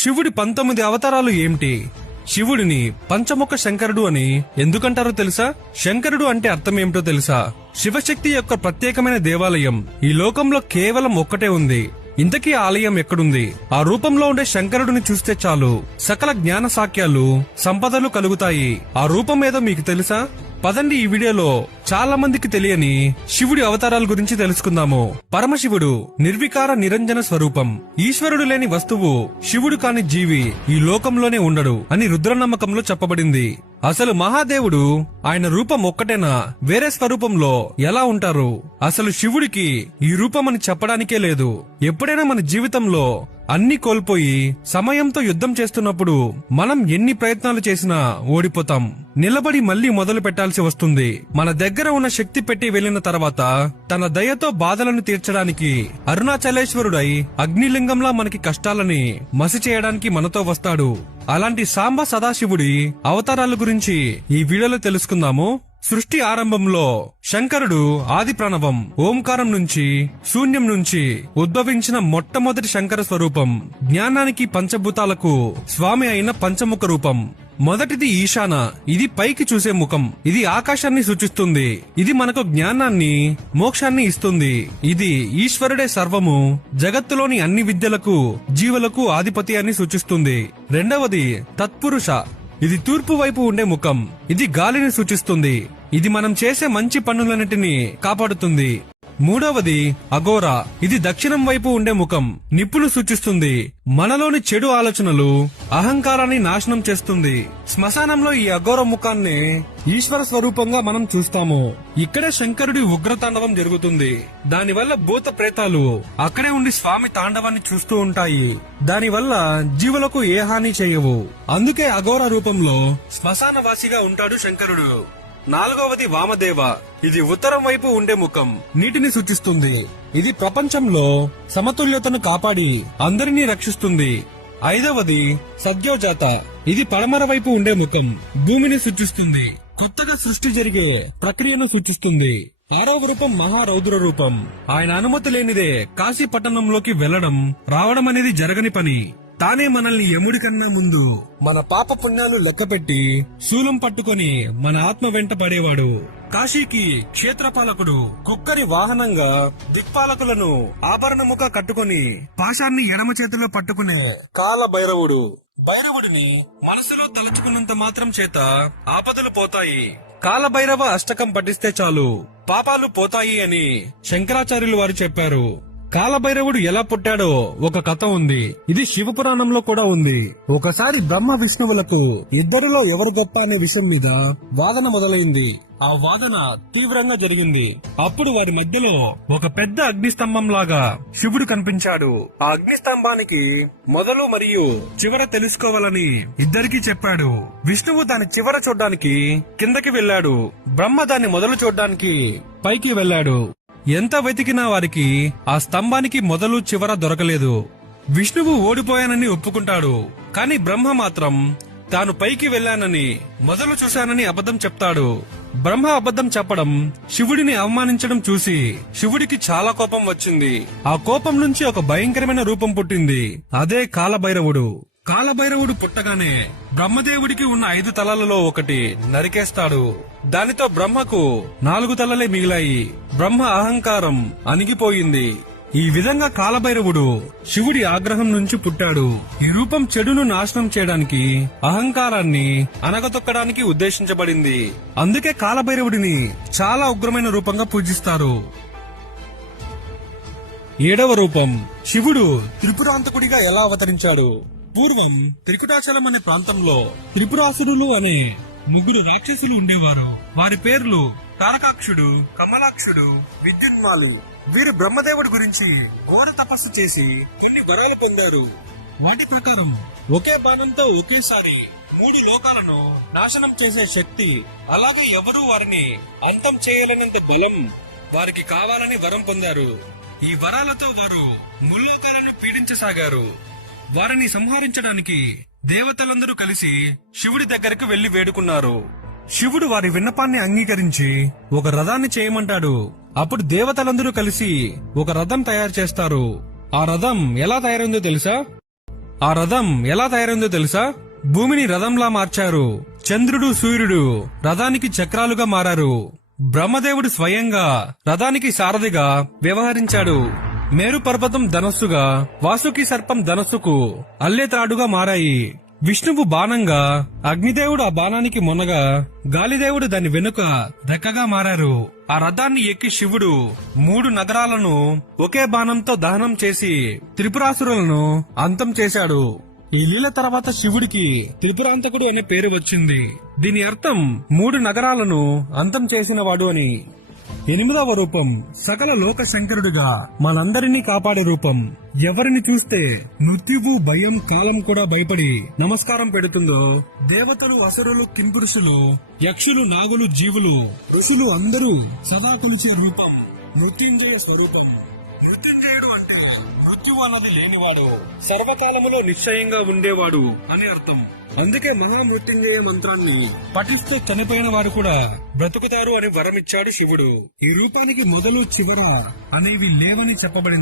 శివుడి పంతొమ్మిది అవతారాలు ఏమిటి? శివుడిని పంచముఖ శంకరుడు అని ఎందుకంటారో తెలుసా? శంకరుడు అంటే అర్థం ఏమిటో తెలుసా? శివశక్తి యొక్క ప్రత్యేకమైన దేవాలయం ఈ లోకంలో కేవలం ఒక్కటే ఉంది. ఇంతకీ ఆలయం ఎక్కడుంది? ఆ రూపంలో ఉండే శంకరుడిని చూస్తే చాలు. సకల జ్ఞాన సాక్యాలు సంపదలు కలుగుతాయి. ఆ రూపం ఏదో మీకు తెలుసా? పదండి ఈ వీడియోలో చాలా మందికి తెలియని శివుడి అవతారాల గురించి తెలుసుకుందాము. పరమశివుడు నిర్వికార నిరంజన స్వరూపం. ఈశ్వరుడు లేని వస్తువు శివుడు కాని జీవి ఈ లోకంలోనే ఉండడు అని రుద్ర నమ్మకంలో చెప్పబడింది. అసలు మహాదేవుడు ఆయన రూపం ఒక్కటేనా? వేరే స్వరూపంలో ఎలా ఉంటారు? అసలు శివుడికి ఈ రూపం అని చెప్పడానికే లేదు. ఎప్పుడైనా మన జీవితంలో అన్ని కోల్పోయి సమయంతో యుద్ధం చేస్తున్నప్పుడు మనం ఎన్ని ప్రయత్నాలు చేసినా ఓడిపోతాం. నిలబడి మళ్ళీ మొదలు పెట్టాల్సి వస్తుంది. మన దగ్గర ఉన్న శక్తి పెట్టి వెళ్ళిన తర్వాత తన దయతో బాధలను తీర్చడానికి అరుణాచలేశ్వరుడై అగ్నిలింగంలా మనకి కష్టాలని మసి చేయడానికి మనతో వస్తాడు. అలాంటి సాంబ సదాశివుడి అవతారాల గురించి ఈ వీడియోలో తెలుసుకుందాము. సృష్టి ఆరంభంలో శంకరుడు ఆది ప్రణవం ఓంకారం నుంచి శూన్యం నుంచి ఉద్భవించిన మొట్టమొదటి శంకర స్వరూపం జ్ఞానానికి పంచభూతాలకు స్వామి అయిన పంచముఖ రూపం. మొదటిది ఈశాన ఇది పైకి చూసే ముఖం. ఇది ఆకాశాన్ని సూచిస్తుంది. ఇది మనకు జ్ఞానాన్ని మోక్షాన్ని ఇస్తుంది. ఇది ఈశ్వరుడే సర్వము జగత్తులోని అన్ని విద్యలకు జీవులకు ఆధిపతి అని సూచిస్తుంది. రెండవది తత్పురుష ఇది తూర్పు వైపు ఉండే ముఖం. ఇది గాలిని సూచిస్తుంది. ఇది మనం చేసే మంచి పనులన్నిటినీ కాపాడుతుంది. మూడవది అగోరా ఇది దక్షిణం వైపు ఉండే ముఖం. నిప్పులు సూచిస్తుంది. మనలోని చెడు ఆలోచనలు అహంకారాన్ని నాశనం చేస్తుంది. శ్మశానంలో ఈ అఘోర ముఖాన్ని ఈశ్వర స్వరూపంగా మనం చూస్తాము. ఇక్కడే శంకరుడి ఉగ్రతాండవం జరుగుతుంది. దానివల్ల భూత ప్రేతాలు అక్కడే ఉండి స్వామి తాండవాన్ని చూస్తూ ఉంటాయి. దానివల్ల జీవులకు ఏ హాని చేయవు. అందుకే అఘోర రూపంలో శ్మశానవాసిగా ఉంటాడు శంకరుడు. నాలుగవది వామదేవ. ఇది ఉత్తరం వైపు ఉండే ముఖం. నీటిని సూచిస్తుంది. ఇది ప్రపంచంలో సమతుల్యతను కాపాడి అందరినీ రక్షిస్తుంది. ఐదవది సద్యోజాత. ఇది పడమర వైపు ఉండే ముఖం. భూమిని సూచిస్తుంది. కొత్తగా సృష్టి జరిగే ప్రక్రియను సూచిస్తుంది. ఆరవ రూపం మహారౌద్ర రూపం. ఆయన అనుమతి లేనిదే కాశీ పట్టణంలోకి వెళ్ళడం రావడం అనేది జరగని పని. తానే మనల్ని యముడి కన్నా ముందు మన పాప పుణ్యాలు లెక్కపెట్టి శూలం పట్టుకొని మన ఆత్మ వెంట పడేవాడు. కాశీకి క్షేత్రపాలకుడు కుక్కరి వాహనంగా దిక్పాలకులను ఆభరణముగా కట్టుకొని పాశాన్ని ఎడమ చేతిలో పట్టుకునే కాల భైరవుడు భైరవుడిని మనసులో తలుచుకున్నంత మాత్రం చేత ఆపదలు పోతాయి. కాలభైరవ అష్టకం పఠిస్తే చాలు పాపాలు పోతాయి అని శంకరాచార్యులు వారు చెప్పారు. కాలభైరవుడు ఎలా పుట్టాడో ఒక కథ ఉంది. ఇది శివపురాణంలో కూడా ఉంది. ఒకసారి బ్రహ్మ విష్ణువులకు ఇద్దరిలో ఎవరు గొప్ప అనే విషయం మీద వాదన మొదలైంది. ఆ వాదన తీవ్రంగా జరిగింది. అప్పుడు వారి మధ్యలో ఒక పెద్ద అగ్నిస్తంభం లాగా శివుడు కనిపించాడు. ఆ అగ్నిస్తంభానికి మొదలు మరియు చివర తెలుసుకోవాలని ఇద్దరికి చెప్పాడు. విష్ణువు దాని చివర చూడ్డానికి కిందకి వెళ్ళాడు. బ్రహ్మ దాన్ని మొదలు చూడ్డానికి పైకి వెళ్ళాడు. ఎంత వెతికినా వారికి ఆ స్తంభానికి మొదలు చివర దొరకలేదు. విష్ణువు ఓడిపోయానని ఒప్పుకుంటాడు కాని బ్రహ్మ మాత్రం తాను పైకి వెళ్ళానని మొదలు చూశానని అబద్ధం చెప్తాడు. బ్రహ్మ అబద్ధం చెప్పడం శివుడిని అవమానించడం చూసి శివుడికి చాలా కోపం వచ్చింది. ఆ కోపం నుంచి ఒక భయంకరమైన రూపం పుట్టింది. అదే కాలభైరవుడు. కాలభైరవుడు పుట్టగానే బ్రహ్మదేవుడికి ఉన్న ఐదు తలలలో ఒకటి నరికేస్తాడు. దానితో బ్రహ్మకు నాలుగు తలలే మిగిలాయి. బ్రహ్మ అహంకారం అణిగిపోయింది. ఈ విధంగా కాలభైరవుడు శివుడి ఆగ్రహం నుంచి పుట్టాడు. ఈ రూపం చెడును నాశనం చేయడానికి అహంకారాన్ని అనగతొక్కడానికి ఉద్దేశించబడింది. అందుకే కాలభైరవుడిని చాలా ఉగ్రమైన రూపంగా పూజిస్తారు. ఏడవ రూపం. శివుడు త్రిపురాంతకుడిగా ఎలా అవతరించాడు? పూర్వం త్రికుటాచలం అనే ప్రాంతంలో త్రిపురాసురులు అనే ముగ్గురు రాక్షసులు ఉండేవారు. వారి పేర్లు తారకాక్షుడు కమలాక్షుడు విద్యున్మాలి. వీరు బ్రహ్మదేవుడి గురించి ఘోర తపస్సు చేసి కొన్ని వరాలు పొందారు. వాటి ప్రకారం ఒకే బాణంతో ఒకేసారి మూడు లోకాలను నాశనం చేసే శక్తి అలాగే ఎవరూ వారిని అంతం చేయలేనంత బలం వారికి కావాలని వరం పొందారు. ఈ వరాలతో వారు ముల్లోకాలను పీడించసాగారు. వారిని సంహరించడానికి దేవతలందరూ కలిసి శివుడి దగ్గరకు వెళ్ళి వేడుకున్నారు. శివుడు వారి విన్నపాన్ని అంగీకరించి ఒక రథాన్ని చేయమంటాడు. అప్పుడు దేవతలందరూ కలిసి ఒక రథం తయారు చేస్తారు. ఆ రథం ఎలా తయారైందో తెలుసా? ఆ రథం ఎలా తయారైందో తెలుసా? భూమిని రథంలా మార్చారు. చంద్రుడు సూర్యుడు రథానికి చక్రాలుగా మారారు. బ్రహ్మదేవుడు స్వయంగా రథానికి సారథిగా వ్యవహరించాడు. మేరు పర్వతం ధనస్సుగా వాసుకి సర్పం ధనస్సుకు అల్లేత్రాడుగా మారాయి. విష్ణువు బాణంగా అగ్నిదేవుడు ఆ బాణానికి మొనగా గాలిదేవుడు దాని వెనుక రెక్కగా మారారు. ఆ రథాన్ని ఎక్కి శివుడు మూడు నగరాలను ఒకే బాణంతో దహనం చేసి త్రిపురాసురులను అంతం చేశాడు. ఈ లీల తర్వాత శివుడికి త్రిపురాంతకుడు అనే పేరు వచ్చింది. దీని అర్థం మూడు నగరాలను అంతం చేసిన వాడు అని. ఎనిమిదవ రూపం సకల లోక శంకరుడిగా మనందరినీ కాపాడే రూపం. ఎవరిని చూస్తే మృత్యువు భయం కాలం కూడా భయపడి నమస్కారం పెడుతుందో దేవతలు అసురులు కింపురుషులు యక్షులు నాగులు జీవులు ఋషులు అందరూ సదా కొలిచే రూపం మృత్యుంజయ స్వరూపం. మృత్యుంజయ మృత్యువు అన్నది లేనివాడు. సర్వకాలములో నిశ్చయంగా ఉండేవాడు అని అర్థం. అందుకే మహామృత్యుంజయ మంత్రాన్ని పఠిస్తే చనిపోయిన వారు కూడా బ్రతుకుతారు అని వరమిచ్చాడు శివుడు. ఈ రూపానికి మొదలు చివర అనేవి లేవని చెప్పబడింది.